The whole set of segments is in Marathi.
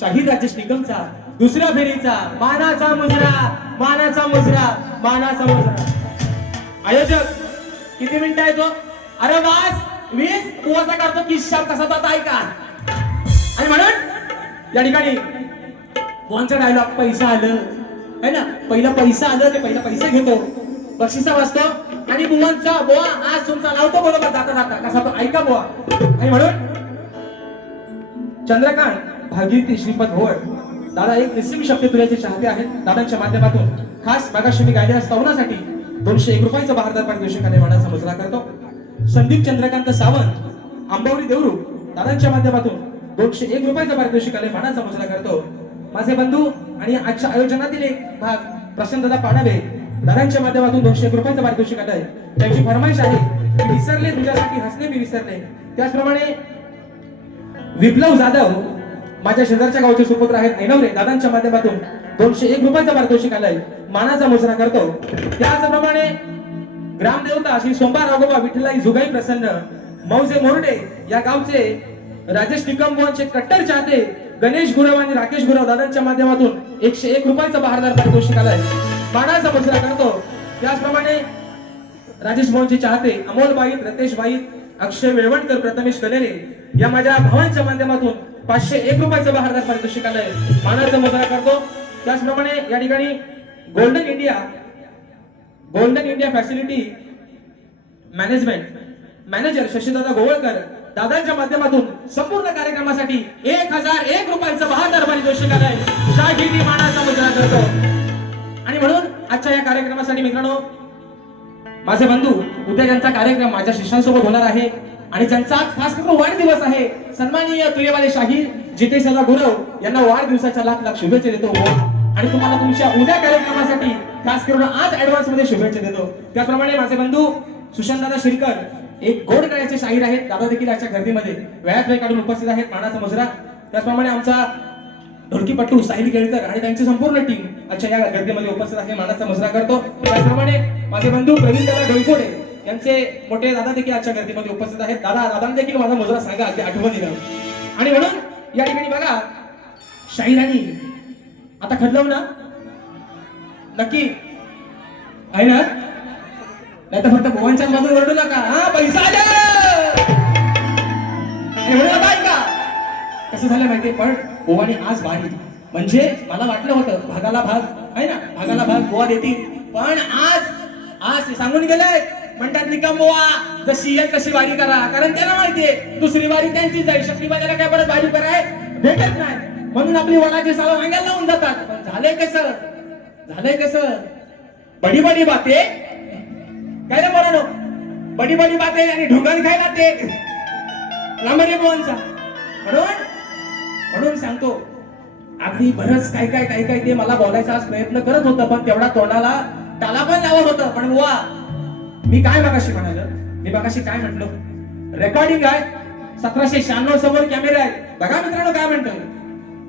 शाहीद राजेश निगमचा दुसऱ्या फेरीचा मानाचा मुजरा मानाचा मुजरा मानाचा मुजरा. आयोजक किती मिनिटं आहे तो हो? अरे वास. वीस करतो काढतो किस्सा कसा जाता ऐका. आणि म्हणून या ठिकाणी कोणचा डायलॉग पैसा आलं. है ना? पहिला पैसा आलं ते पहिला पैसे घेतो. बक्षिसा वाचतो. आणि बुवांचा बुवा आज तुमचा लावतो बरोबर. जाता जाता. कसा तो ऐका बुवा. आणि म्हणून चंद्रकांत भागीरथी श्रीपद भोवळ दादा एक निस्सिम शब्द तुझ्याचे चाहते आहेत दादांच्या माध्यमातून. खास मागाशी मी गायलेल्या स्तवनासाठी दोनशे एक रुपयाचं बहारदार पारितोषिकाने मानाचा मुजरा करतो. संदीप चंद्रकांत सावंत आंबवली देवरू दादांच्या माध्यमातून दोनशे एक रुपयाचं पारितोषिकाने मानाचा मुजरा करतो. माझे बंधू आणि आजच्या आयोजनातील एक भाग प्रसन्नदा पाडावे दादांच्या माध्यमातून दोनशे एक रुपयाचं पारितोषिक आहे त्यांची फरमाईश आहे विसरले तुझ्यासाठी हसणे मी विसरले. त्याचप्रमाणे विप्लव जाधव माझ्या शेजारच्या गावचे सुपुत्र आहेत ऐनवरे दादांच्या माध्यमातून दोनशे एक रुपयाचा पारितोषिक आलाय मानाचा मुजरा करतो. त्याचप्रमाणे ग्रामदेवता श्री सोमवार राघोबा विठ्ठलाई जुगाई प्रसन्न. मौजे मोरडे या गावचे राजेश निकमबुवांचे कट्टर चाहते. गणेश गुरव आणि राकेश गुरव दादांच्या माध्यमातून एकशे एक रुपयाचा बहारदार पारितोषिक आलाय मानाचा मुजरा करतो. त्याचप्रमाणे राजेश भाऊंचे चाहते. अमोल बाईत रतेश बाईत अक्षय वेळवणकर प्रथमेश कलेरे या माझ्या भावांच्या माध्यमातून पाचशे एक रुपयाचं बहारदार पारितोषिक आलंय मानाचा मुद्रा करतो. त्याचप्रमाणे या ठिकाणी golden India golden India facility management manager शशीदादा Govalkar दादांच्या माध्यमातून संपूर्ण कार्यक्रमासाठी एक हजार एक रुपयाचं बहादर पारितोषिक आलंय शाहिदी मानाचा मुद्रा करतो. आणि म्हणून आजच्या या कार्यक्रमासाठी मित्रांनो माझे बंधू उद्या ज्यांचा कार्यक्रम माझ्या शिष्यांसोबत होणार आहे. आणि ज्यांचा आज खास करून वाढदिवस आहे सन्माननीय तुलेवाले शाही जितेश गुरव यांना वाढदिवसाच्या लाख लाख शुभेच्छा देतो हो. आणि तुम्हाला तुमच्या उद्या कार्यक्रमासाठी खास करून आज ऍडव्हान्समध्ये शुभेच्छा देतो. त्याप्रमाणे माझे बंधू सुशांत दादा शिरकर एक गोड गळ्याचे शाहीर आहेत दादा देखील आजच्या गर्दीमध्ये वेळात वेळ काढून उपस्थित आहेत मानाचा मुजरा. त्याचप्रमाणे आमचा ढोलकीपट्टू साहिल केळकर आणि त्यांची संपूर्ण टीम आजच्या या गर्दीमध्ये उपस्थित आहे मानाचा मुजरा करतो. त्याचप्रमाणे माझे बंधू प्रवीण दादा डोईफोडे यांचे मोठे दादा देखील आजच्या गर्दीमध्ये उपस्थित आहेत. दादा दादा देखील माझा मजुरा सांगा अगदी आठवणीनं आणि म्हणून या ठिकाणी बघा शाहिराणी आता खडलव ना नक्की. आहे ना? नाही तर फक्त गोवांच्या बाजून ओरडू नका. हा पैसा ऐका. कसं झालं माहितीये पण गोवाने आज वाढली म्हणजे मला वाटलं होतं भागाला भाग आहे ना? भागाला भाग गोवा देतील. पण आज आज सांगून गेलंय म्हणतात निकम गोवा जशी येईल तशी वारी करा. कारण त्याला माहितीये दुसरी वारी त्यांची जाईल. शकली बाजाला काय परत वारी कराय भेटत नाही. म्हणून आपली वडाची सावं वांग्याला लावून जातात. पण झालंय कसं? झालंय कसं? बडी बडी बाते. काय रे बरं बडी बडी बाते आणि ढोंगण खायला ते लांबडे बुवांचा म्हणून म्हणून सांगतो अगदी बरंच काय काय काय काय ते मला बोलायचा प्रयत्न करत होतं पण तेवढा तोंडाला त्याला पण लावत होतं. पण वा मी काय मागाशी म्हणालो? मी बघाशी काय म्हटलो? रेकॉर्डिंग आहे. सतराशे शहाण्णव समोर कॅमेरा आहे. बघा मित्रांनो काय म्हणतो.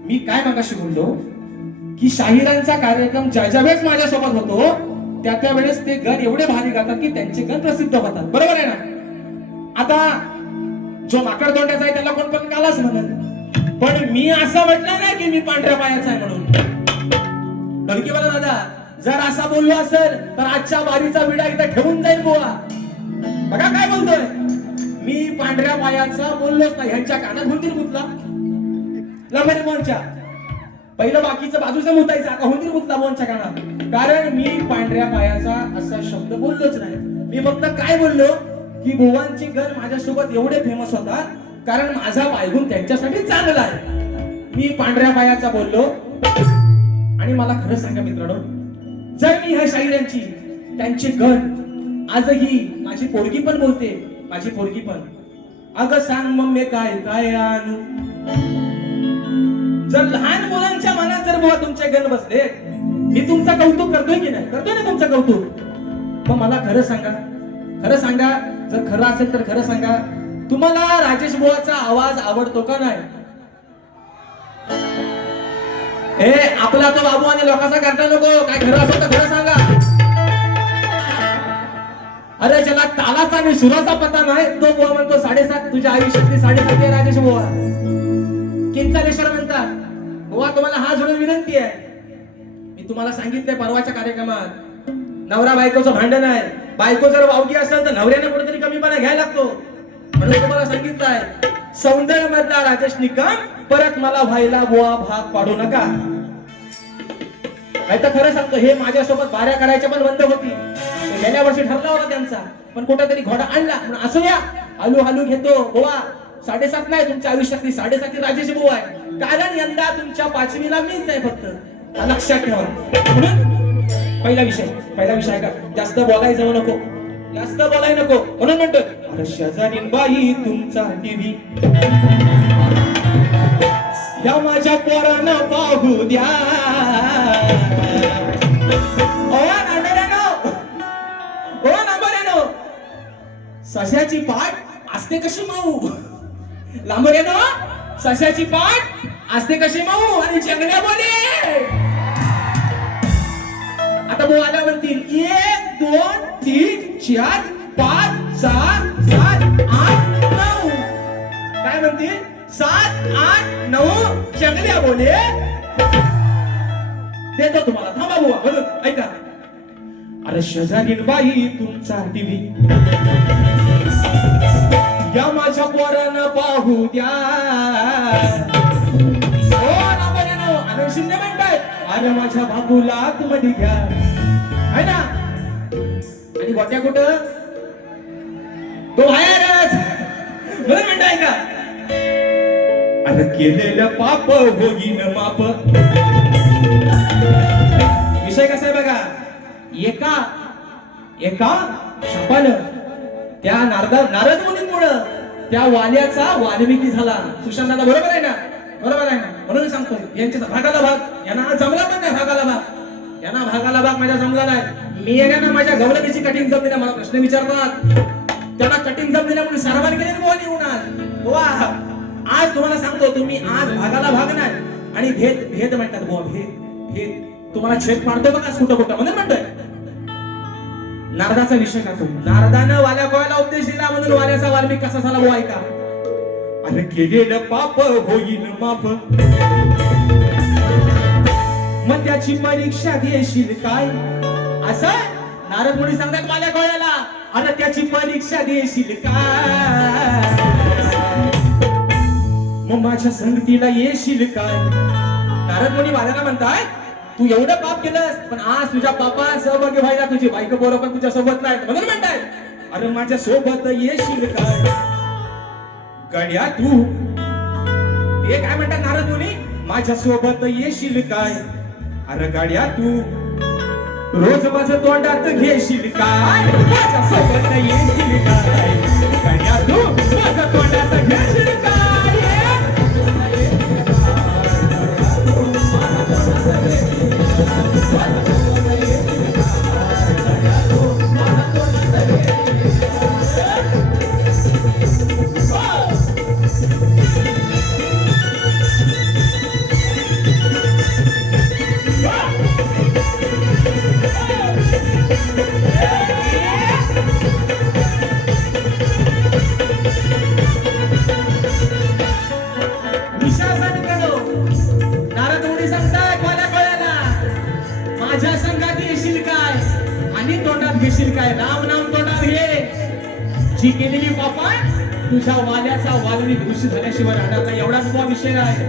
मी काय मागाशी बोललो? की शाहिरांचा कार्यक्रम ज्या ज्या वेळेस माझ्यासोबत होतो त्या त्या वेळेस ते गण एवढे भारी गातात की त्यांचे गण प्रसिद्ध होतात. बरोबर आहे ना? आता जो माकड तोंड्याचा आहे त्याला कोण पण कालाच म्हणत. पण मी असं म्हटलं नाही की मी पांढऱ्या पायाचा आहे म्हणून. ढलकी मला दादा. जर असा बोललो असेल तर आजच्या वारीचा विडा एकदा ठेवून जाईल बुवा. बघा काय बोलतोय. मी पांढऱ्या पायाचा बोललोच नाही ह्यांच्या कानात होतील मुतला लंबरे मोनच्या पहिलं बाकीचं बाजूचं मुतायचं आता होतील मुतला मोनच्या कानात. कारण मी पांढऱ्या पायाचा असा शब्द बोललोच नाही. मी फक्त काय बोललो की बुवांची घर माझ्यासोबत एवढे फेमस होतात कारण माझा पायगुण त्यांच्यासाठी चांगला आहे. मी पांढऱ्या पायाचा बोललो. आणि मला खरं सांगा मित्रांनो जर मी ह्या शाहिरांची त्यांची गण आजही माझी पोरगी पण बोलते माझी पोरगी पण. अगं सांग मग मी काय काय आणू? जर लहान मुलांच्या मनात जर बुवा तुमचे गण बसले मी तुमचा कौतुक करतोय की नाही? करतोय ना तुमचं कौतुक? मग मला खरं सांगा. खरं सांगा जर खरं असेल तर खरं सांगा. तुम्हाला राजेश बुवाचा आवाज आवडतो का नाही? हे आपला तो बाबू आणि लोकांचा करता नको. काय खरं असेल तर खरं सांगा. अरे ज्याला तालाचा आणि सुराचा पत्ता नाही तो बुवा म्हणतो साडेसात तुझ्या आयुष्यातली साडेसात आहे राजेश बुवा. किंचालेश्वर म्हणतात बुवा तुम्हाला हा जोडून विनंती आहे. मी तुम्हाला सांगितलंय परवाच्या कार्यक्रमात. नवरा बायकोचं भांडण आहे. बायको जर वावगी असेल तर नवऱ्याने कुठेतरी कमीपणा घ्यायला लागतो. म्हणून तुम्हाला सांगितलं आहे सौंदर्य मधला राजेश निकम परत मला व्हायला बुवा भाग पाडू नका. नाही तर खरं सांगतो हे माझ्यासोबत बाऱ्या करायच्या पण बंद होती. गेल्या वर्षी ठरला होता त्यांचा पण कुठेतरी घोडा आणला. म्हणून असू या हलू हलू घेतो. गोवा साडेसात नाही तुमच्या आयुष्यातली साडेसाती राजेश बुवा आहे. कारण यंदा तुमच्या पाचवीला मीच आहे फक्त. लक्षात ठेवा. म्हणून पहिला विषय पहिला विषय का? जास्त बोलाय जाऊ नको. जास्त बोलाय नको. म्हणून म्हणतो अरे शेजारीन बाई तुमचा टीव्ही. या माझ्या पोरानं पाहू द्या. ओ नांदऱ्यानो ओ पाठ असते कशी मऊ? लांबऱ्यानो सशाची पाठ असते कशी माऊ? आणि जंगल्या बोले आता भाऊ आल्या म्हणतील एक दोन तीन चार पाच सहा सात आठ नऊ. काय म्हणतील? सात आठ नऊ. चंगल्या बोले. देतो तुम्हाला. थांबा बुवा म्हणून ऐका. अरे शेजारी बाई तुमचा टीव्ही. या माझ्या पोरानं पाहू द्या. आल्या माझ्या बाबूला? आतमध्ये घ्या. है ना? आणि गोट्या कुठं? तो बाहेरच बरं म्हणताय का अरे केलेलं पाप होईन माप. विषय कसा आहे बघा? एका एका शापानं त्या नारदा नारद मुनींमुळं त्या वाल्याचा वाल्मिकी झाला. सुशांत दादा बरोबर आहे ना? बरोबर आहे ना? म्हणून सांगतो यांच्या भागाला भाग यांना जमला पण नाही भागाला भाग. यांना भागाला भाग माझ्या जमला नाही मी येण्याना माझ्या गौरवीची कठीण जमली मला प्रश्न विचारतात. त्याला कठीण जमली म्हणून सारवार केले बुवा आज आज तुम्हाला सांगतो तुम्ही आज भागाला भाग नाही. आणि भेद भेद म्हणतात बुवा भेद भेद. तुम्हाला छेद पाडतो बघा कुठं कुठं. म्हणून म्हणतोय. नारदाचा विषय का तुम्ही नारदानं वाल्या कोयाला उपदेश दिला म्हणून वाल्याचा वाल्मिक कसा झाला बुवा ऐका. अरे केलेलं पाप होईल माफ. मग त्याची परीक्षा घेशील काय? असं? नारद मुनी सांगतात माझ्या गोळ्याला अरे त्याची परीक्षा घेशील काय? मग माझ्या संगतीला येशील काय? नारद मुनी माझ्याला म्हणताय तू एवढं पाप केलंस पण आज तुझ्या पापा सहभागी व्हायला तुझी बायको बरोबर तुझ्या सोबत नाही म्हणून म्हणताय अरे माझ्या सोबत येशील काय? गड्या तू. ते काय म्हणतात नारद मुनी? माझ्या सोबत येशील काय? अरे गाड्या तू रोज माझ तोंडात घेशील काय? माझ्या सोबत येशील माझ्या संघात येशील काय? आणि तोंडात घेशील काय? राम नाम तोंडात घे. जी केलेली बापा तुझ्या वाल्याचा वालनी घुशी झाल्याशिवाय राहणार नाही. एवढाच तो विषय आहे.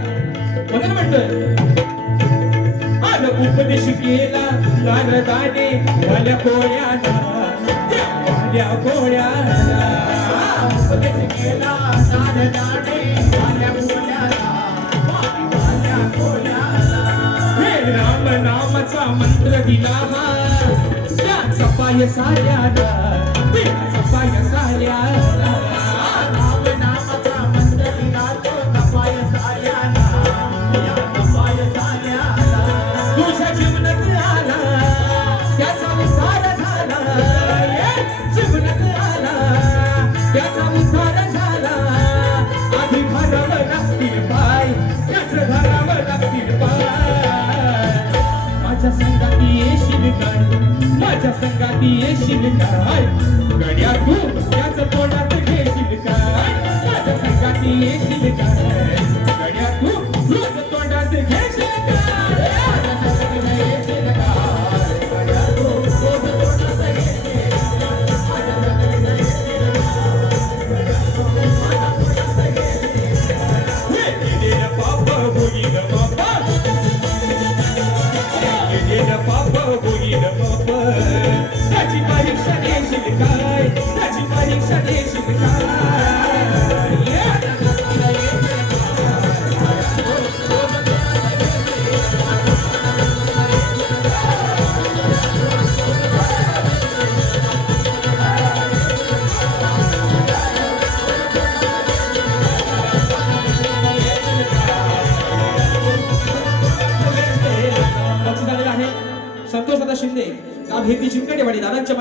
म्हणून म्हणतोय आग उपदेश केला नारदाने वाल्या कोळ्याला वाल्या कोळ्याला उपदेश केला नारदाने मंत्र दिला त्याचा पाय साऱ्याला त्याचा पाय साऱ्याला राम हाताती येशील काय गड्या तू त्याच तोंडात घेशील काय? माझ्या संघाती येशील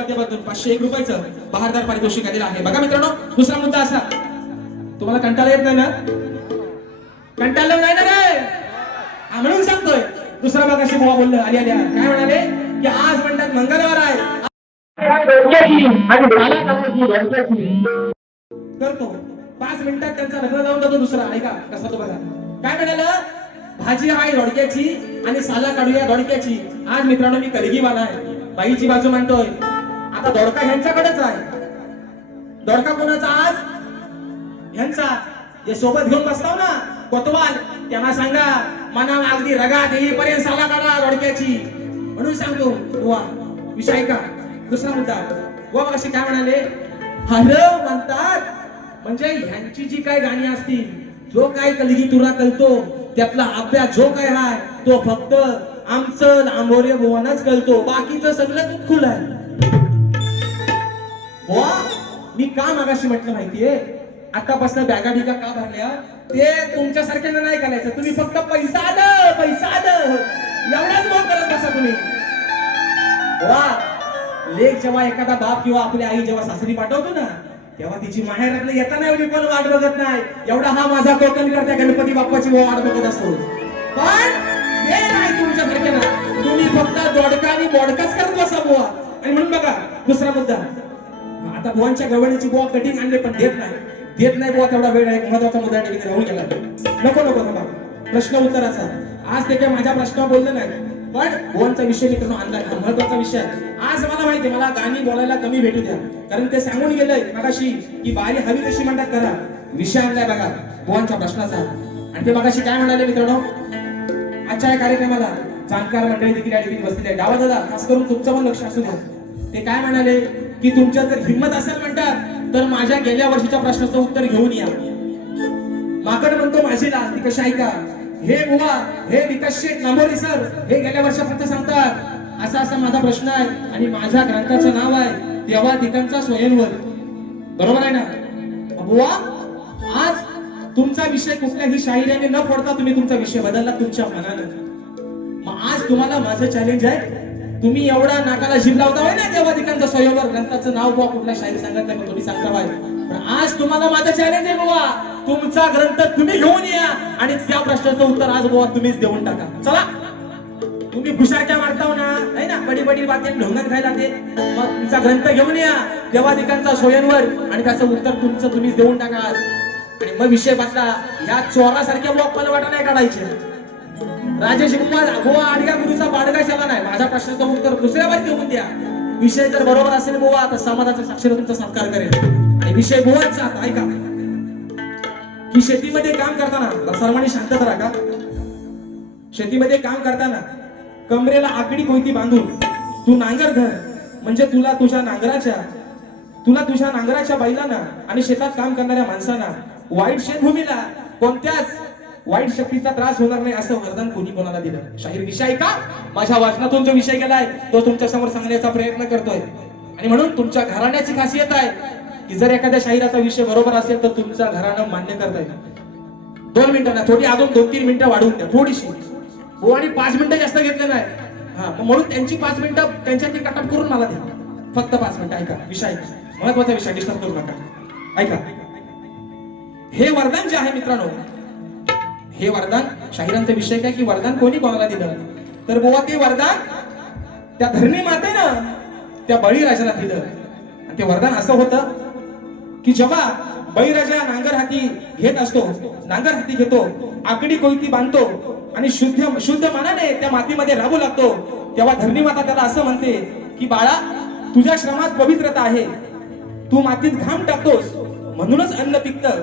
माध्यमातून पाचशे एक रुपयाचं बहारदार पारितोषिक आलेलं आहे. बघा मित्रांनो दुसरा मुद्दा असा. तुम्हाला कंटाळा येत नाही ना? कंटाळलं नाही ना रे? म्हणून सांगतोय. दुसरा भाग अशी बुवा बोललं. आली आल्या काय म्हणाले? की आज म्हणतात मंगळवार आहे. करतो. पाच मिनिटात त्यांचा लग्न लावून जातो दुसरा. ऐका कसा तो बघा. काय म्हणाल? भाजी आहे दोडक्याची आणि साला काढूया दोडक्याची आज मित्रांनो मी कलगीवाला आहे. बाईची बाजू म्हणतोय आता दोडका ह्यांच्याकडेच आहे. दोडका कोणाचा आज? ह्यांचा. जे सोबत घेऊन बसताव ना कोतवाल त्यांना सांगा मना अगदी रगात येईपर्यंत साला करा दोडक्याची. म्हणून सांगतो वा विषय का दुसरा मुद्दा. वा अशी काय म्हणाले? हर म्हणतात. म्हणजे ह्यांची जी काय गाणी असतील जो काय कलगी तुला कळतो त्यातला अभ्यास जो काय हाय तो फक्त आमचं आंबोरे भुवनच कळतो बाकीचं सगळं खुल आहे. हो? मी का मागाशी म्हटलं माहितीये? आतापासून बॅगा बिगा का भरल्या? ते तुमच्यासारख्यांना नाही करायचं तुम्ही फक्त पैसा द पैसा द एवढाच मोह करत असा तुम्ही. वा. लेख जेव्हा एखादा बाप किंवा आपली आई जेव्हा सासरी पाठवतो ना तेव्हा तिची माहेर आपल्या येताना एवढी कोण वाट बघत नाही? एवढा हा माझा कोकण करता गणपती बाप्पाची वाट बघत असतो. पण हे नाही तुमच्यासारख्यांना तुम्ही फक्त दोडका आणि बोडकाच करत बसा बुवा. आणि म्हणून बघा दुसरा मुद्दा. आता बुवांच्या गवळीची बुवा कटिंग आणले पण देत नाही. देत नाही बुवा तेवढा वेळ आहे महत्त्वाचा मुद्दा आहे, राहून गेला. नको नको थांबा प्रश्न उत्तराचा आज ते काय माझ्या प्रश्नावर बोललं नाही पण बुवांचा विषय मी कसा आणला महत्त्वाचा विषय आज मला माहिती मला गाणी बोलायला कमी भेटू द्या. कारण ते सांगून गेलंय मगाशी की बारी हवी कशी म्हणतात करा. विषय आणलाय बघा बुवांच्या प्रश्नाचा. आणि ते मगाशी काय म्हणाले मित्रांनो? आजच्या या कार्यक्रमाला जाणकार मंडळी देखील या ठिकाणी बसलेली आहे डावा दादा खास करून तुमचं पण लक्ष असू द्या. ते काय म्हणाले? की तुमच्या जर हिंमत असेल म्हणतात तर माझ्या गेल्या वर्षीच्या प्रश्नाचं उत्तर घेऊन या. माकड म्हणतो माझी लाज ती कशी ऐका हे बुवा हे विकास शेठ नांबोरी सर हे गेल्या वर्षापर्यंत सांगतात. असा असा माझा प्रश्न आहे आणि माझ्या ग्रंथाचं नाव आहे तेव्हा ठिकाणचा स्वयंवर. बरोबर आहे ना? बुवा आज तुमचा विषय कुठल्याही शाहिराने न फोडता तुम्ही तुमचा विषय बदलला तुमच्या मनानं. मग आज तुम्हाला माझं चॅलेंज आहे तुम्ही एवढा नाकाला जीभ लावता ना देवाधिकांचा स्वयंवर ग्रंथाचं नाव बुवा कुठला शाहीर सांगत नाही पण तुम्ही सांगता होय. पण आज तुम्हाला माझं चॅलेंज आहे बुवा. तुमचा ग्रंथ तुम्ही घेऊन या आणि त्या प्रश्नाचं उत्तर आज बुवा तुम्हीच देऊन टाका. चला. तुम्ही भुसारक्या मारताव हो ना. नाही ना? बडी बडी बातें ढोंगण खायला ते मग तुमचा ग्रंथ घेऊन या देवाधिकांचा स्वयंवर आणि त्याचं उत्तर तुमचं तुम्हीच देऊन टाका आज. आणि मग विषय बसला ह्या चोरासारख्या बुवा मला वाटा नाही काढायचे. राजेश कुमार गोवा आडगा गुरुचा बाडगा शाला नाही. माझ्या प्रश्नाचं उत्तर दुसऱ्या बारी देऊन द्या. विषय जर बरोबर असेल गोवा तर समाजाचा साक्षर तुमचा सत्कार करेल. आणि विषय गोवाचा ऐका. की शेतीमध्ये काम करताना सर्वांनी शांत करा का? शेतीमध्ये काम करताना कमरेला आकडी कोयती बांधून तू नांगर धर म्हणजे तुला तुझ्या नांगराच्या तुला तुझ्या नांगराच्या बैलांना आणि शेतात काम करणाऱ्या माणसांना वाईट शेतभूमीला कोणत्याच वाईट शक्तीचा त्रास होणार नाही असं वरदान कोणी कोणाला दिलं शाहीर विषय का? माझ्या वाचनातून जो विषय गेलाय तो तुमच्यासमोर सांगण्याचा प्रयत्न करतोय. आणि म्हणून तुमच्या घराण्याची खासियत आहे की जर एखाद्या शाहिराचा विषय बरोबर असेल तर तुमचा घराणं मान्य करता येईल दोन मिनिटं ना थोडी अजून दोन तीन मिनिटं वाढवून द्या थोडीशी. हो आणि पाच मिनिटं जास्त घेतले नाही. हा मग म्हणून त्यांची पाच मिनिटं त्यांच्यात कटअप करून मला द्या. फक्त पाच मिनिटं ऐका विषय महत्त्वाचा विषय डिस्टर्ब करू नका. ऐका. हे वरदान जे आहे मित्रांनो हे वरदान शाहिरांचा विषय काय की वरदान कोणी कोणाला दिलं? तर बुवा ते वरदान त्या धरणी मातेनं त्या बळीराजाला दिलं. आणि ते वरदान असं होतं की जेव्हा बळीराजा नांगर हाती घेत असतो नांगर हाती घेतो आकडी कोयती बांधतो आणि शुद्ध शुद्ध मनाने त्या मातीमध्ये राबू लागतो तेव्हा धरणी माता त्याला असं म्हणते की बाळा तुझ्या श्रमात पवित्रता आहे. तू मातीत घाम टाकतोस म्हणूनच अन्न पिकतं.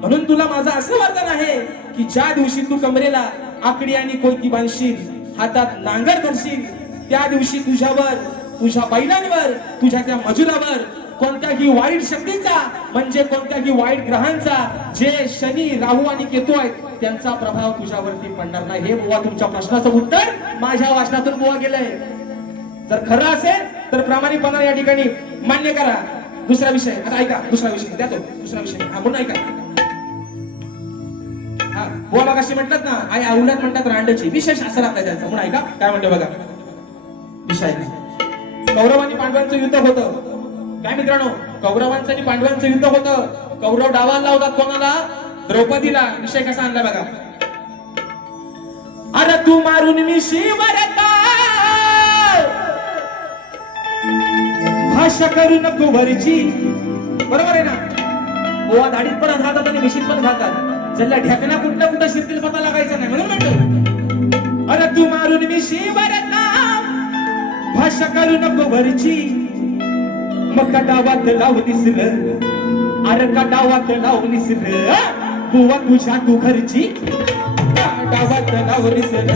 म्हणून तुला माझं असं वरदान आहे की ज्या दिवशी तू कमरेला आकडी आणि कोयती बांधशील हातात नांगर धरशील त्या दिवशी तुझ्यावर तुझ्या बैलांवर तुझ्या त्या मजुरावर कोणत्याही वाईट शक्तीचा म्हणजे कोणत्याही वाईट ग्रहांचा जे शनी राहू आणि केतू आहेत त्यांचा प्रभाव तुझ्यावरती पडणार नाही. हे बुवा तुमच्या प्रश्नाचं उत्तर माझ्या वाचनातून बुवा गेलंय. जर खरं असेल तर प्रामाणिकपणा या ठिकाणी मान्य करा. दुसरा विषय आता ऐका दुसरा विषय द्या तो. दुसरा विषय. हा म्हणून ऐका. हा बुवा कशी म्हणतात ना आई औलाद म्हणतात रांडची. विशेष असं राहतं त्यांचं. म्हणून ऐका काय म्हणतो बघा. विषय कौरव आणि पांडवांचं युद्ध होतं. काय मित्रांनो? कौरवांचं आणि पांडवांचं युद्ध होतं. कौरव डावाला लावतात कोणाला? द्रौपदीला. विषय कसा आणला बघा. अरे तू मारून मी शिवर भाषा करू नको वरची. बरोबर आहे ना? गोवा दाढीत पण घालतात आणि मिशीत पण घालतात. जल्ला ढेकणा कुठल्या कुठं शिरतील पता लागायचा नाही म्हणून म्हणतो. अरे तू मारून मी शिवरता भाषा करू नको वरची. मग का लावून दिसर अरे का लावून दिसर बुवा तुझ्या तू घरची डावात लावून दिसर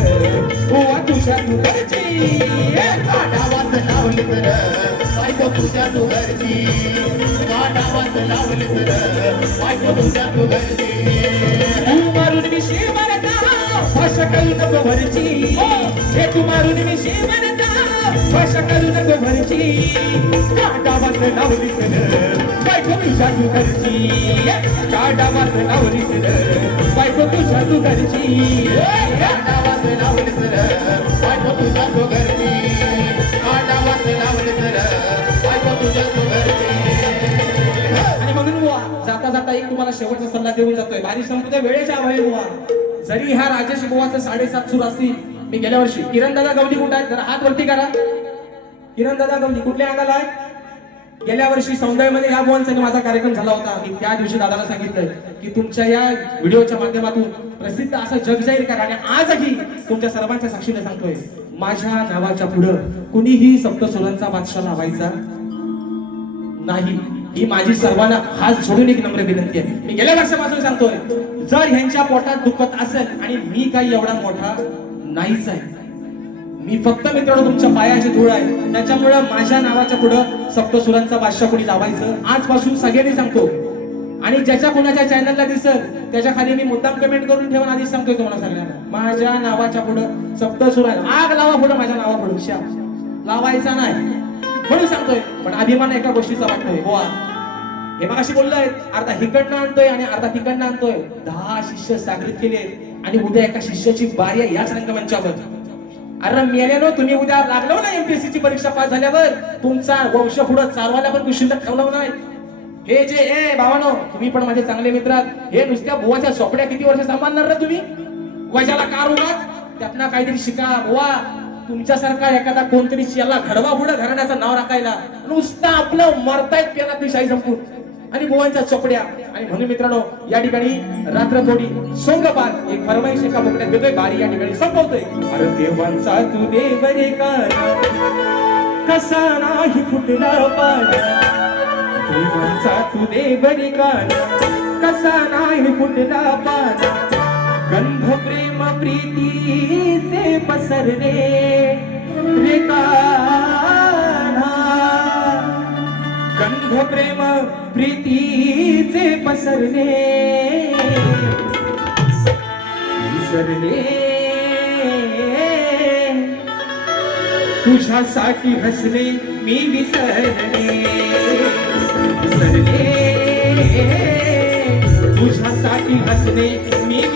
बुवा तुझ्या तू घरची गाढवात लावून तर बायको तुझ्या तू घरची गाढवात लावली तर बायको तुझ्या तू घरची मारून मी शिवरता भाषा करू नको भरची हे तू मारून मी शिवरता भाषा करू नको भरची डावात लावली तर बायको तुझ्या तू घरची डावात लावली तर बायको तुझ्या तू घरची गाढवात लावली तर बायको तुझ्या तू घरची आणि म्हणून बुवा जाता जाता एक तुम्हाला शेवटचा सल्ला देऊन जातोय. भारी संपते वेळेच्या अभावी बुवा. जरी ह्या राजेश बुवाचं साडेसात सूर असतील मी गेल्या वर्षी किरण दादा गवली कुठं आहेत? जरा हात वरती करा. किरण दादा गवली कुठल्या अंगाला आहेत? गेल्या वर्षी सौंदर्यमध्ये या बुवांचा माझा कार्यक्रम झाला होता. मी त्या दिवशी दादाला सांगितलं की तुमच्या या व्हिडिओच्या माध्यमातून प्रसिद्ध असं जग जाहीर करा आणि आजही तुमच्या सर्वांच्या साक्षीने सांगतोय माझ्या नावाच्या पुढं कुणीही सप्तसुरांचा बादशाह लावायचा नाही. ही माझी सर्वांना हात सोडून एक नम्र विनंती आहे. मी गेल्या वर्षापासून सांगतोय जर ह्यांच्या पोटात दुखत असेल आणि मी काही एवढा मोठा नाहीच आहे मी फक्त मित्रांनो तुमच्या पायाची धूळ आहे. त्याच्यामुळे माझ्या नावाच्या पुढं सप्तसुरांचा बादशाह कोणी लावायचं आजपासून सगळ्यांनी सांगतो. आणि ज्याच्या कोणाच्या चॅनलला दिसत त्याच्याखाली मी मुद्दाम कमेंट करून ठेवून आधीच सांगतोय तुम्हाला सगळ्यांना. माझ्या नावाच्या पुढं सप्तसुरा आग लावा पुढं माझ्या नावा पुढं श्या लावायचा नाही. म्हणून सांगतोय पण अभिमान एका गोष्टीचा वाटतोय. गोवा हे मग अशी बोललोय अर्धा हिकडनं आणतोय आणि अर्धा तिकडनं आणतोय. दहा शिष्य सागरित केले आणि उद्या एका शिष्याची बारी आहे याच रंगमंचावर. अरे मेल्यानो तुम्ही उद्या लागलो ना एमपीएससी ची परीक्षा पास झाल्यावर? तुमचा वंश पुढे चालवायला पण कुशिल्लक ठेवलं नाही. हे जे ए भावानो तुम्ही पण माझे चांगले मित्र आहात. हे नुसत्या बुवाच्या सोपड्या किती वर्ष सांभाळणार ना तुम्ही? वजाला कार उगाच त्यातनं काहीतरी शिका बुवा. तुमच्यासारखा एखादा कोणतरी याला घडवा घराण्याचं नाव राखायला नुसतं आपलं मरतायत पेनात शाही संपून. आणि बुवांच्या चोपड्या. आणि म्हणून मित्रांनो या ठिकाणी रात्र थोडी सोंगपार एक फरमाईश एका बोकड्यात देतोय बारी या ठिकाणी संपवतोय. अरे देवांचा तू देव रे कसा नाही फुटला पान. देवांचा तू देव रे कसा नाही फुटला पान. गंध प्रेम प्रीतीचे पसरले गंध प्रेम प्रीतीचे पसरले विसरले. तुझ्यासाठी हसले मी विसरले. विसरले. तुझ्यासाठी हसले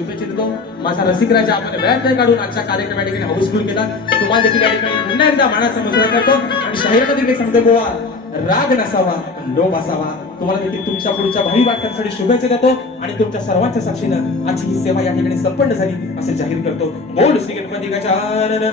माझा रसिकराजा आपण वेळात वेळ काढून आजच्या कार्यक्रम या ठिकाणी हाऊसफुल केला. तुम्हाला देखील या ठिकाणी पुन्हा एकदा मानाचा मुजरा करतो. आणि जाहिरात देखील सांगतो गोवा राग नसावा लोभ असावा. तुम्हाला देखील तुमच्या पुढच्या भावी वाटण्यासाठी शुभेच्छा देतो. आणि तुमच्या सर्वांच्या साक्षीनं आजची ही सेवा या ठिकाणी संपन्न झाली असे जाहीर करतो. बोल श्री गणपती गजानन